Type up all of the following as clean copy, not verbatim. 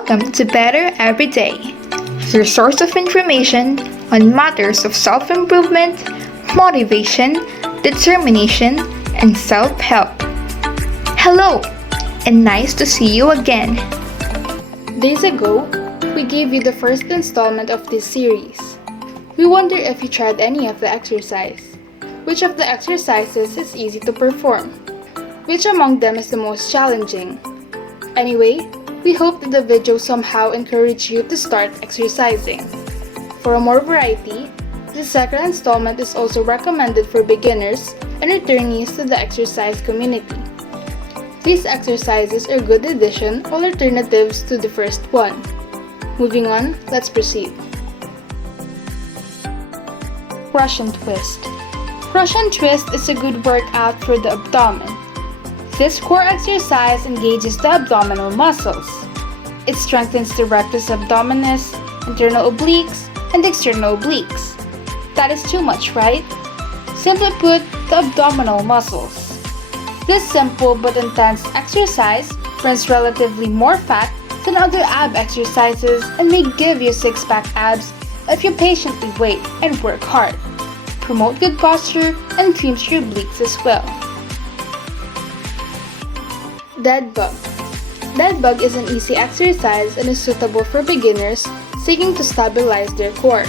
Welcome to Better Every Day, your source of information on matters of self-improvement, motivation, determination, and self-help. Hello, and nice to see you again. Days ago, we gave you the first installment of this series. We wonder if you tried any of the exercise. Which of the exercises is easy to perform? Which among them is the most challenging? Anyway, we hope that the video somehow encouraged you to start exercising. For more variety, the second installment is also recommended for beginners and returnees to the exercise community. These exercises are good addition or alternatives to the first one. Moving on, let's proceed. Russian twist. Russian twist is a good workout for the abdomen. This core exercise engages the abdominal muscles. It strengthens the rectus abdominis, internal obliques, and external obliques. That is too much, right? Simply put, the abdominal muscles. This simple but intense exercise burns relatively more fat than other ab exercises and may give you six-pack abs if you patiently wait and work hard. Promote good posture and trims your obliques as well. Bedbug. Bedbug is an easy exercise and is suitable for beginners seeking to stabilize their core.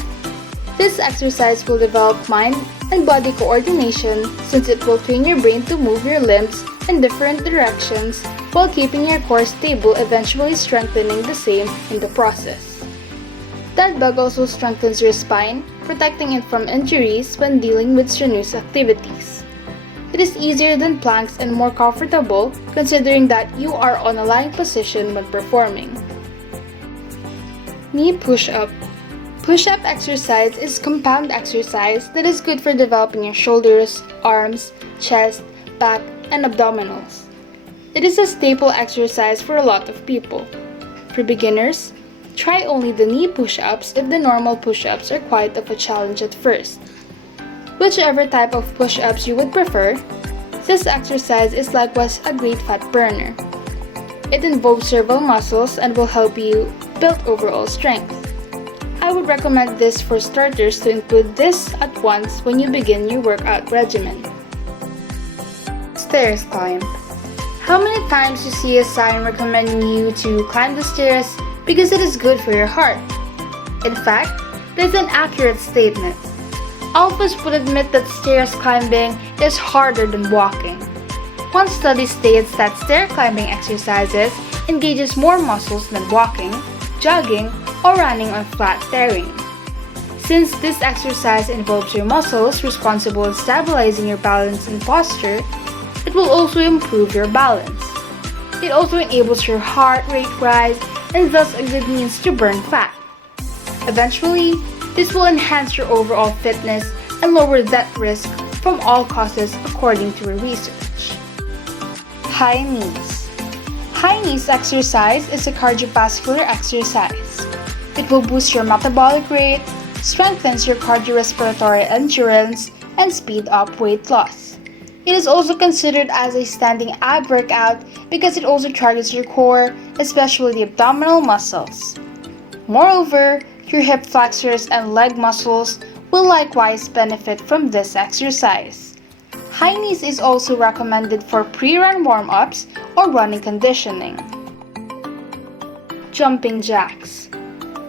This exercise will develop mind and body coordination since it will train your brain to move your limbs in different directions while keeping your core stable, eventually strengthening the same in the process. Bedbug also strengthens your spine, protecting it from injuries when dealing with strenuous activities. It is easier than planks and more comfortable considering that you are on a lying position when performing. Knee push-up. Push-up exercise is compound exercise that is good for developing your shoulders, arms, chest, back, and abdominals. It is a staple exercise for a lot of people. For beginners, try only the knee push-ups if the normal push-ups are quite of a challenge at first. Whichever type of push-ups you would prefer, this exercise is likewise a great fat burner. It involves several muscles and will help you build overall strength. I would recommend this for starters to include this at once when you begin your workout regimen. Stairs climb. How many times you see a sign recommending you to climb the stairs because it is good for your heart? In fact, it is an accurate statement. All of us would admit that stairs climbing is harder than walking. One study states that stair climbing exercises engages more muscles than walking, jogging, or running on flat terrain. Since this exercise involves your muscles responsible for stabilizing your balance and posture, it will also improve your balance. It also enables your heart rate rise and thus a good means to burn fat. Eventually, this will enhance your overall fitness and lower death risk from all causes according to research. High knees. High knees exercise is a cardiovascular exercise. It will boost your metabolic rate, strengthens your cardiorespiratory endurance, and speed up weight loss. It is also considered as a standing ab workout because it also targets your core, especially the abdominal muscles. Moreover, your hip flexors and leg muscles will likewise benefit from this exercise. High knees is also recommended for pre-run warm-ups or running conditioning. Jumping jacks.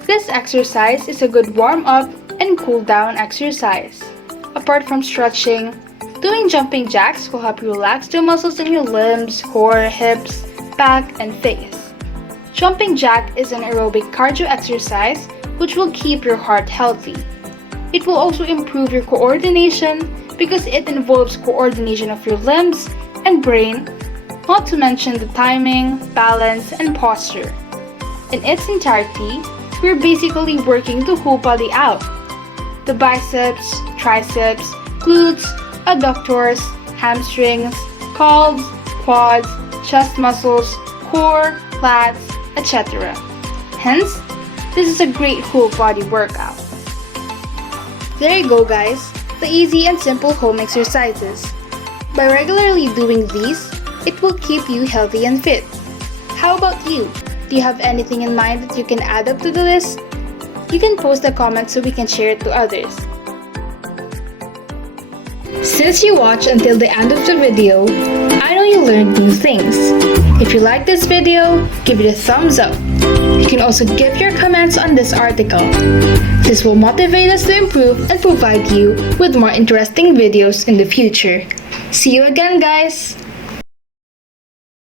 This exercise is a good warm-up and cool-down exercise. Apart from stretching, doing jumping jacks will help you relax the muscles in your limbs, core, hips, back, and face. Jumping jack is an aerobic cardio exercise which will keep your heart healthy. It will also improve your coordination because it involves coordination of your limbs and brain, not to mention the timing, balance, and posture. In its entirety, we're basically working the whole body out. The biceps, triceps, glutes, adductors, hamstrings, calves, quads, chest muscles, core, lats, etc. Hence, this is a great whole body workout. There you go guys, the easy and simple home exercises. By regularly doing these, it will keep you healthy and fit. How about you? Do you have anything in mind that you can add up to the list? You can post a comment so we can share it to others. Since you watched until the end of the video, I know you learned new things. If you like this video, give it a thumbs up. You can also give your comments on this article. This will motivate us to improve and provide you with more interesting videos in the future. See you again, guys!